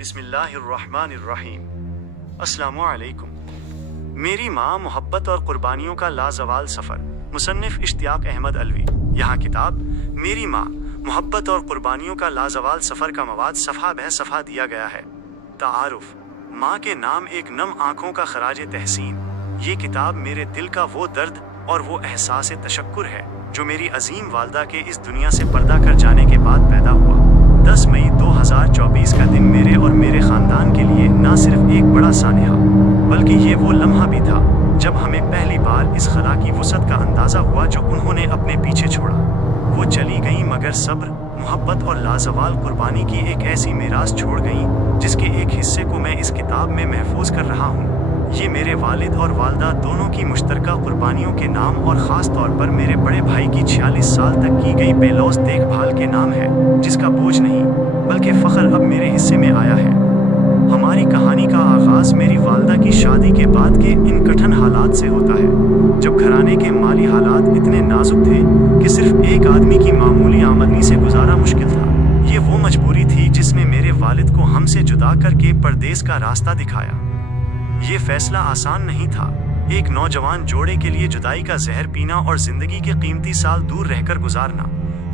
बिस्मिल्लाहिर्रहमानिर्रहीम। अस्सलामु अलैकुम। मेरी माँ मोहब्बत और कुर्बानियों का लाजवाल सफ़र, मुसन्निफ इश्तियाक अहमद अलवी। यहाँ किताब मेरी माँ मोहब्बत और कुर्बानियों का लाजवाल सफ़र का मवाद सफ़हा बह सफ़हा दिया गया है। तारुफ, माँ के नाम एक नम आँखों का खराज तहसीन। ये किताब मेरे दिल का वो दर्द और वो एहसास तशक्कुर है जो मेरी अजीम वालदा के इस दुनिया से पर्दा कर जाने के बाद पैदा हुआ। 10 मई 2024 का दिन मेरे और मेरे ख़ानदान के लिए ना सिर्फ एक बड़ा सानिया, बल्कि ये वो लम्हा भी था जब हमें पहली बार इस खला की वुसअत का अंदाज़ा हुआ जो उन्होंने अपने पीछे छोड़ा। वो चली गई मगर सब्र, मोहब्बत और लाजवाल कुर्बानी की एक ऐसी मीरास छोड़ गई जिसके एक हिस्से को मैं इस किताब में महफूज कर रहा हूँ। ये मेरे वालिद और वालदा दोनों की मुश्तरका कुर्बानियों के नाम और ख़ास तौर पर मेरे बड़े भाई की 46 साल तक की गई बेलौस देखभाल के नाम है, जिसका बोझ नहीं बल्कि फ़ख्र अब मेरे हिस्से में आया है। हमारी कहानी का आगाज़ मेरी वालदा की शादी के बाद के इन कठिन हालात से होता है, जब घराने के माली हालात इतने नाजुक थे कि सिर्फ एक आदमी की मामूली आमदनी से गुजारा मुश्किल था। ये वो मजबूरी थी जिसने मेरे वालिद को हमसे जुदा करके परदेस का रास्ता दिखाया। ये फैसला आसान नहीं था, एक नौजवान जोड़े के लिए जुदाई का जहर पीना और जिंदगी के कीमती साल दूर रहकर गुजारना।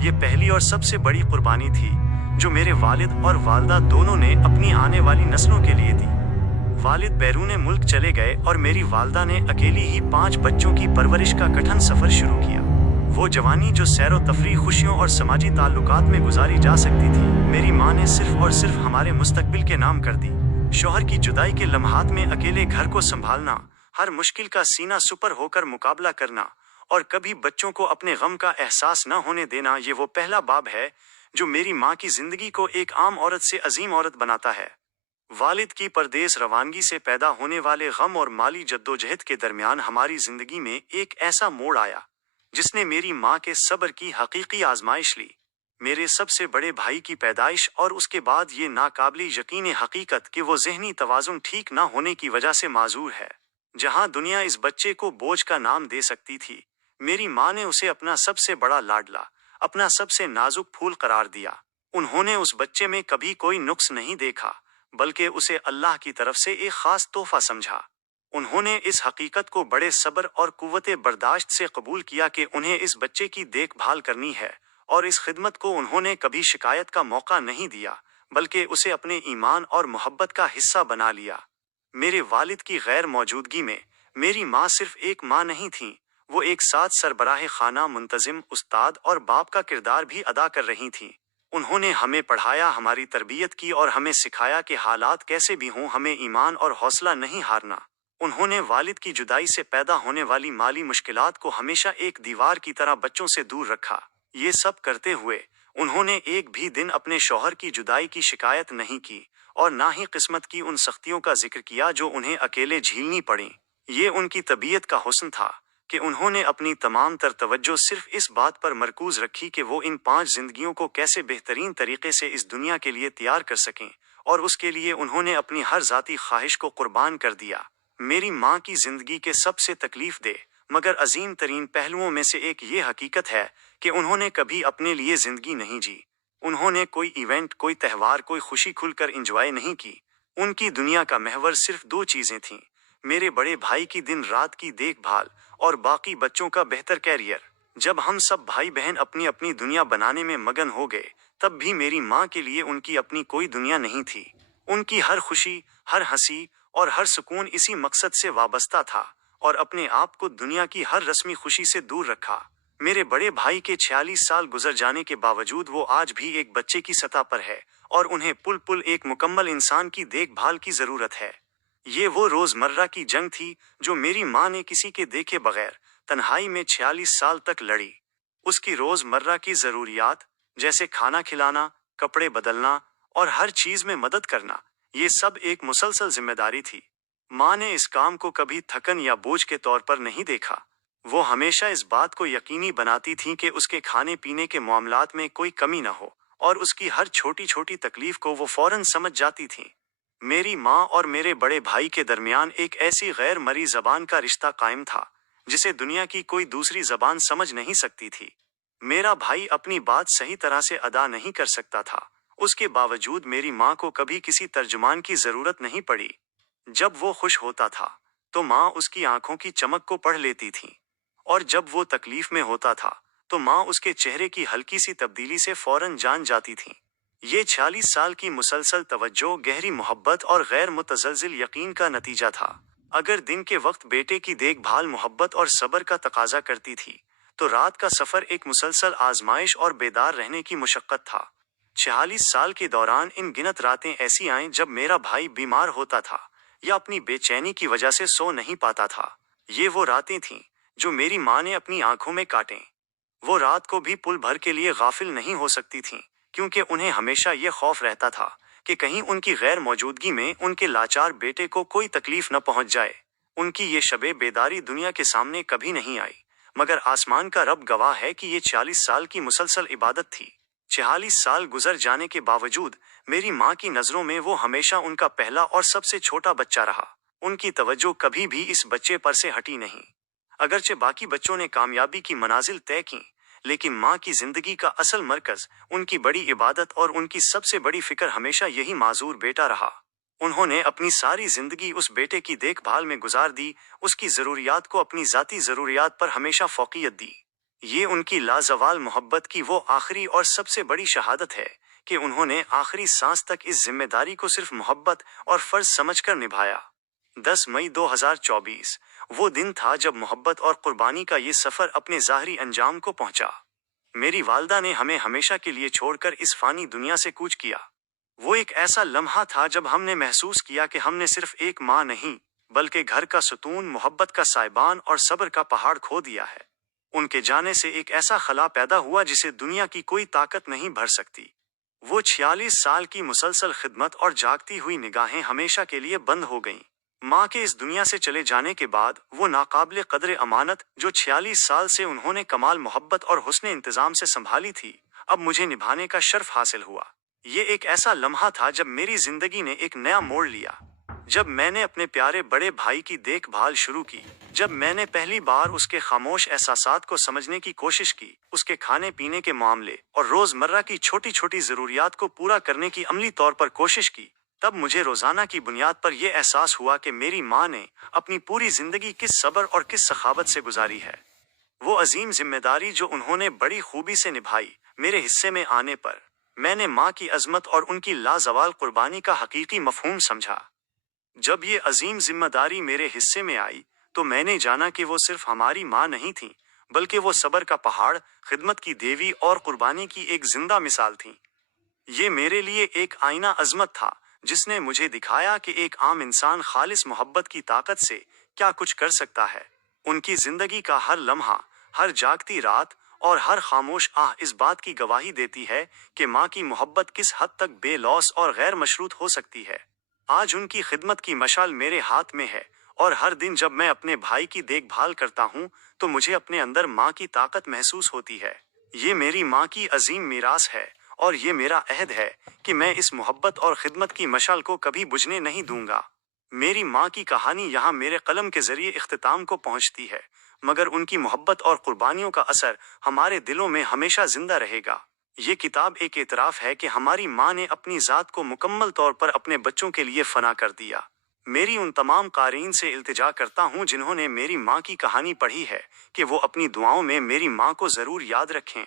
ये पहली और सबसे बड़ी कुर्बानी थी जो मेरे वालिद और वालदा दोनों ने अपनी आने वाली नस्लों के लिए दी। वालिद बैरूने मुल्क चले गए और मेरी वालदा ने अकेली ही 5 बच्चों की परवरिश का कठिन सफर शुरू किया। वो जवानी जो सैरो तफरीह, खुशियों और समाजी ताल्लुकात में गुजारी जा सकती थी, मेरी माँ ने सिर्फ और सिर्फ हमारे मुस्तकबिल के नाम कर दी। शौहर की जुदाई के लम्हात में अकेले घर को संभालना, हर मुश्किल का सीना सुपर होकर मुकाबला करना और कभी बच्चों को अपने गम का एहसास न होने देना, ये वो पहला बाब है जो मेरी माँ की जिंदगी को एक आम औरत से अजीम औरत बनाता है। वालिद की परदेस रवानगी से पैदा होने वाले गम और माली जद्दोजहद के दरमियान हमारी जिंदगी में एक ऐसा मोड़ आया जिसने मेरी माँ के सब्र की हकीकी आजमाइश ली। मेरे सबसे बड़े भाई की पैदाइश और उसके बाद ये नाकाबिल यकीन हकीकत कि वो ज़हनी तवाज़ुन ठीक ना होने की वजह से माजूर है। जहाँ दुनिया इस बच्चे को बोझ का नाम दे सकती थी, मेरी माँ ने उसे अपना सबसे बड़ा लाडला, अपना सबसे नाजुक फूल करार दिया। उन्होंने उस बच्चे में कभी कोई नुक्स नहीं देखा, बल्कि उसे अल्लाह की तरफ से एक खास तोहफा समझा। उन्होंने इस हकीकत को बड़े सब्र और कुव्वते बर्दाश्त से कबूल किया कि उन्हें इस बच्चे की देखभाल करनी है, और इस खिदमत को उन्होंने कभी शिकायत का मौका नहीं दिया, बल्कि उसे अपने ईमान और मोहब्बत का हिस्सा बना लिया। मेरे वालिद की गैर मौजूदगी में मेरी माँ सिर्फ एक माँ नहीं थी, वो एक साथ सरबराह खाना, मुंतजिम, उस्ताद और बाप का किरदार भी अदा कर रही थीं। उन्होंने हमें पढ़ाया, हमारी तरबियत की और हमें सिखाया कि हालात कैसे भी हों, हमें ईमान और हौसला नहीं हारना। उन्होंने वालिद की जुदाई से पैदा होने वाली माली मुश्किलात को हमेशा एक दीवार की तरह बच्चों से दूर रखा। ये सब करते हुए उन्होंने एक भी दिन अपने शौहर की जुदाई की शिकायत नहीं की और ना ही किस्मत की उन सख्तियों का जिक्र किया जो उन्हें अकेले झेलनी पड़ी। ये उनकी तबीयत का हुस्न था कि उन्होंने अपनी तमाम तर तवज्जो सिर्फ इस बात पर मरकूज रखी कि वो इन 5 जिंदगियों को कैसे बेहतरीन तरीके से इस दुनिया के लिए तैयार कर सकें, और उसके लिए उन्होंने अपनी हर जाती ख्वाहिश को कुर्बान कर दिया। मेरी माँ की जिंदगी के सबसे तकलीफ दे मगर अजीम तरीन पहलुओं में से एक ये हकीकत है कि उन्होंने कभी अपने लिए जिंदगी नहीं जी। उन्होंने कोई इवेंट, कोई त्यौहार, कोई खुशी खुलकर एंजॉय नहीं की। उनकी दुनिया का महवर सिर्फ 2 चीजें थीं, मेरे बड़े भाई की दिन रात की देखभाल और बाकी बच्चों का बेहतर कैरियर। जब हम सब भाई बहन अपनी अपनी दुनिया बनाने में मगन हो गए, तब भी मेरी माँ के लिए उनकी अपनी कोई दुनिया नहीं थी। उनकी हर खुशी, हर हंसी और हर सुकून इसी मकसद से वाबस्ता था, और अपने आप को दुनिया की हर रस्मी खुशी से दूर रखा। मेरे बड़े भाई के 46 साल गुजर जाने के बावजूद वो आज भी एक बच्चे की सतह पर है और उन्हें पुल पुल एक मुकम्मल इंसान की देखभाल की जरूरत है। ये वो रोजमर्रा की जंग थी जो मेरी माँ ने किसी के देखे बगैर तन्हाई में 46 साल तक लड़ी। उसकी रोजमर्रा की जरूरियात जैसे खाना खिलाना, कपड़े बदलना और हर चीज में मदद करना, ये सब एक मुसलसल जिम्मेदारी थी। माँ ने इस काम को कभी थकन या बोझ के तौर पर नहीं देखा। वो हमेशा इस बात को यकीनी बनाती थीं कि उसके खाने पीने के मामलात में कोई कमी न हो, और उसकी हर छोटी छोटी तकलीफ को वो फौरन समझ जाती थीं। मेरी माँ और मेरे बड़े भाई के दरमियान एक ऐसी गैर मरी जबान का रिश्ता कायम था जिसे दुनिया की कोई दूसरी जबान समझ नहीं सकती थी। मेरा भाई अपनी बात सही तरह से अदा नहीं कर सकता था उसके बावजूद मेरी माँ को कभी किसी तर्जुमान की जरूरत नहीं पड़ी। जब वो खुश होता था तो माँ उसकी आंखों की चमक को पढ़ लेती थी, और जब वो तकलीफ में होता था तो माँ उसके चेहरे की हल्की सी तब्दीली से फौरन जान जाती थी। ये 46 साल की मुसलसल तवज्जो, गहरी मोहब्बत और गैर मुतज़लज़िल यकीन का नतीजा था। अगर दिन के वक्त बेटे की देखभाल मोहब्बत और सब्र का तकाजा करती थी, तो रात का सफर एक मुसलसल आजमाइश और बेदार रहने की मुशक्कत था। 46 साल के दौरान इन गिनत रातें ऐसी आईं जब मेरा भाई बीमार होता था या अपनी बेचैनी की वजह से सो नहीं पाता था। ये वो रातें थीं जो मेरी माँ ने अपनी आंखों में काटें। वो रात को भी पुल भर के लिए गाफिल नहीं हो सकती थीं, क्योंकि उन्हें हमेशा ये खौफ रहता था कि कहीं उनकी गैर मौजूदगी में उनके लाचार बेटे को कोई तकलीफ न पहुंच जाए। उनकी ये शबे बेदारी दुनिया के सामने कभी नहीं आई, मगर आसमान का रब गवाह है कि ये 40 साल की मुसलसल इबादत थी। 46 साल गुजर जाने के बावजूद मेरी माँ की नजरों में वो हमेशा उनका पहला और सबसे छोटा बच्चा रहा। उनकी तवज्जो कभी भी इस बच्चे पर से हटी नहीं। अगरचे बाकी बच्चों ने कामयाबी की मनाजिल तय की, लेकिन माँ की जिंदगी का असल मरकज, उनकी बड़ी इबादत और उनकी सबसे बड़ी फिक्र हमेशा यही माजूर बेटा रहा। उन्होंने अपनी सारी जिंदगी उस बेटे की देखभाल में गुजार दी, उसकी जरूरियात को अपनी जाती जरूरियात पर हमेशा फौकियत दी। ये उनकी लाजवाल मोहब्बत की वो आखिरी और सबसे बड़ी शहादत है कि उन्होंने आखिरी सांस तक इस जिम्मेदारी को सिर्फ मोहब्बत और फर्ज समझकर निभाया। 10 मई 2024 वो दिन था जब मोहब्बत और कुर्बानी का ये सफर अपने ज़ाहरी अंजाम को पहुंचा। मेरी वालदा ने हमें हमेशा के लिए छोड़कर इस फानी दुनिया से कूच किया। वो एक ऐसा लम्हा था जब हमने महसूस किया कि हमने सिर्फ एक माँ नहीं, बल्कि घर का सुतून, मोहब्बत का साइबान और सब्र का पहाड़ खो दिया है। उनके जाने से एक ऐसा खला पैदा हुआ जिसे दुनिया की कोई ताकत नहीं भर सकती। वो 46 साल की मुसलसल खिदमत और जागती हुई निगाहें हमेशा के लिए बंद हो गईं। माँ के इस दुनिया से चले जाने के बाद वो नाकाबिले कदर अमानत जो 46 साल से उन्होंने कमाल मोहब्बत और हुस्ने इंतजाम से संभाली थी, अब मुझे निभाने का शर्फ हासिल हुआ। ये एक ऐसा लम्हा था जब मेरी जिंदगी ने एक नया मोड़ लिया। जब मैंने अपने प्यारे बड़े भाई की देखभाल शुरू की, जब मैंने पहली बार उसके खामोश एहसासात को समझने की कोशिश की, उसके खाने पीने के मामले और रोजमर्रा की छोटी छोटी जरूरियात को पूरा करने की अमली तौर पर कोशिश की, तब मुझे रोजाना की बुनियाद पर यह एहसास हुआ कि मेरी माँ ने अपनी पूरी जिंदगी किस सब्र और किस सखावत से गुजारी है। वो अजीम जिम्मेदारी जो उन्होंने बड़ी खूबी से निभाई, मेरे हिस्से में आने पर मैंने माँ की अजमत और उनकी लाजवाल कुर्बानी का हकीकी मफहूम समझा। जब ये अजीम जिम्मेदारी मेरे हिस्से में आई तो मैंने जाना कि वो सिर्फ हमारी माँ नहीं थी, बल्कि वो सब्र का पहाड़, खिदमत की देवी और कुर्बानी की एक जिंदा मिसाल थी। ये मेरे लिए एक आईना अजमत था जिसने मुझे दिखाया कि एक आम इंसान खालिस मोहब्बत की ताकत से क्या कुछ कर सकता है। उनकी जिंदगी का हर लम्हा, हर जागती रात और हर खामोश आह इस बात की गवाही देती है कि माँ की मोहब्बत किस हद तक बेलौस और गैर मशरूत हो सकती है। आज उनकी खिदमत की मशाल मेरे हाथ में है, और हर दिन जब मैं अपने भाई की देखभाल करता हूँ तो मुझे अपने अंदर माँ की ताकत महसूस होती है। ये मेरी माँ की अजीम मीरास है, और ये मेरा अहद है कि मैं इस मोहब्बत और खिदमत की मशाल को कभी बुझने नहीं दूंगा। मेरी माँ की कहानी यहाँ मेरे कलम के जरिए इख्तिताम को पहुँचती है, मगर उनकी मोहब्बत और कुर्बानियों का असर हमारे दिलों में हमेशा जिंदा रहेगा। ये किताब एक एतराफ़ है कि हमारी माँ ने अपनी ज़ात को मुकम्मल तौर पर अपने बच्चों के लिए फना कर दिया। मेरी उन तमाम क़ारीन से इल्तिजा करता हूँ जिन्होंने मेरी माँ की कहानी पढ़ी है कि वो अपनी दुआओं में मेरी माँ को ज़रूर याद रखें।